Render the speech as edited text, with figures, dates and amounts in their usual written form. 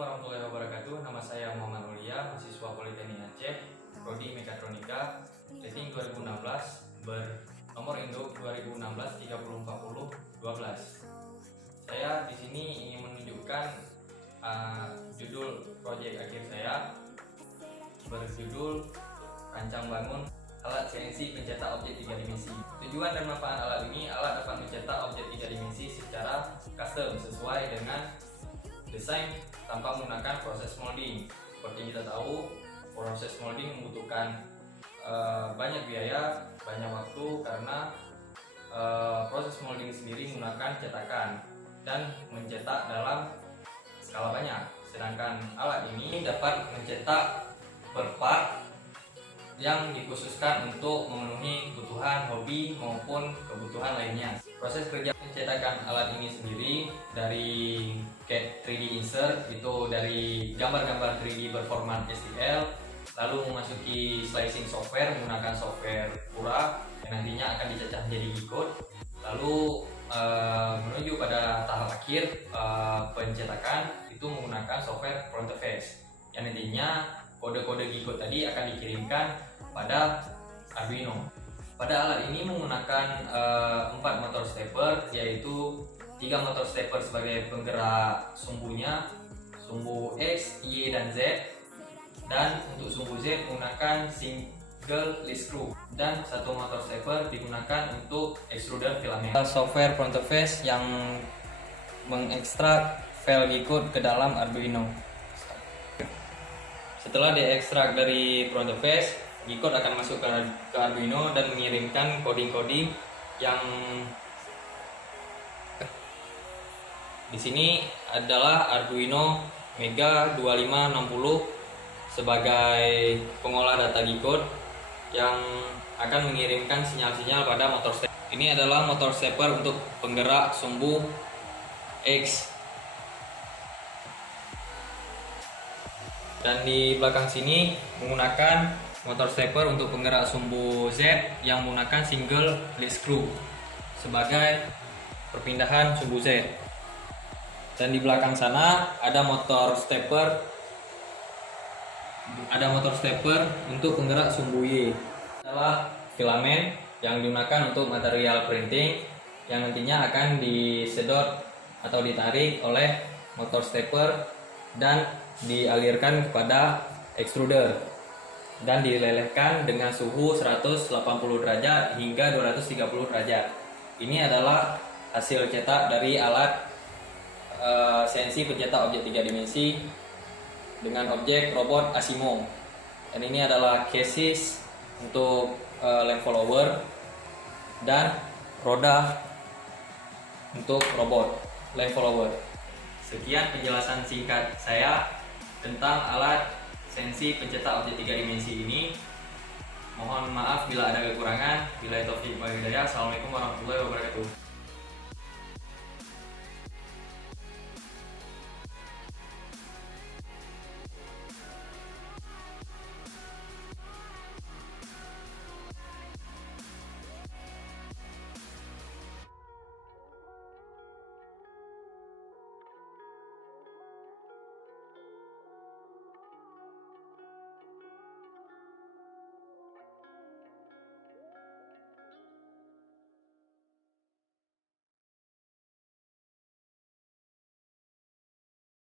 warahmatullahi wabarakatuh. Nama saya Muhammad Mulia, mahasiswa Politeknik Aceh, prodi Mekatronika, rating 2016, bernomor induk 2016 3040 12. Saya di sini ingin menunjukkan judul proyek akhir saya berjudul Rancang Bangun Alat CNC Pencetak Objek 3 Dimensi. Tujuan dan manfaat alat ini, alat dapat mencetak objek 3 dimensi secara custom sesuai dengan desain tanpa menggunakan proses molding. Seperti kita tahu, proses molding membutuhkan banyak biaya, banyak waktu karena proses molding sendiri menggunakan cetakan dan mencetak dalam skala banyak. Sedangkan alat ini dapat mencetak per part yang dikhususkan untuk memenuhi kebutuhan hobi maupun kebutuhan lainnya. Proses kerja pencetakan alat ini sendiri dari CAD 3D insert, itu dari gambar-gambar 3D berformat STL, lalu memasuki slicing software menggunakan software Cura yang nantinya akan dicecah menjadi G-code, lalu menuju pada tahap akhir pencetakan itu menggunakan software Frontface yang nantinya kode-kode G-code tadi akan dikirimkan pada Arduino. Pada alat ini menggunakan 4 motor stepper, yaitu 3 motor stepper sebagai penggerak sumbunya, sumbu X, Y, dan Z, dan untuk sumbu Z menggunakan single lead screw, dan 1 motor stepper digunakan untuk extruder filament. Software Frontface yang mengekstrak file G-code ke dalam Arduino. Setelah diekstrak dari Frontface, G-code akan masuk ke Arduino dan mengirimkan coding-coding yang di sini adalah Arduino Mega 2560 sebagai pengolah data G-code yang akan mengirimkan sinyal-sinyal pada motor stepper. Ini adalah motor stepper untuk penggerak sumbu X. Dan di belakang sini menggunakan motor stepper untuk penggerak sumbu Z yang menggunakan single lead screw sebagai perpindahan sumbu Z. Dan di belakang sana ada motor stepper untuk penggerak sumbu Y. Adalah filament yang digunakan untuk material printing yang nantinya akan disedot atau ditarik oleh motor stepper dan dialirkan kepada extruder dan dilelehkan dengan suhu 180 derajat hingga 230 derajat. Ini adalah hasil cetak dari alat CNC pencetak objek 3 dimensi dengan objek robot Asimo. Dan ini adalah chassis untuk lamp follower dan roda untuk robot lamp follower. Sekian penjelasan singkat saya tentang alat CNC pencetak objek 3 dimensi ini. Mohon maaf bila ada kekurangan. Billahi taufiq wal hidayah. Assalamualaikum warahmatullahi wabarakatuh.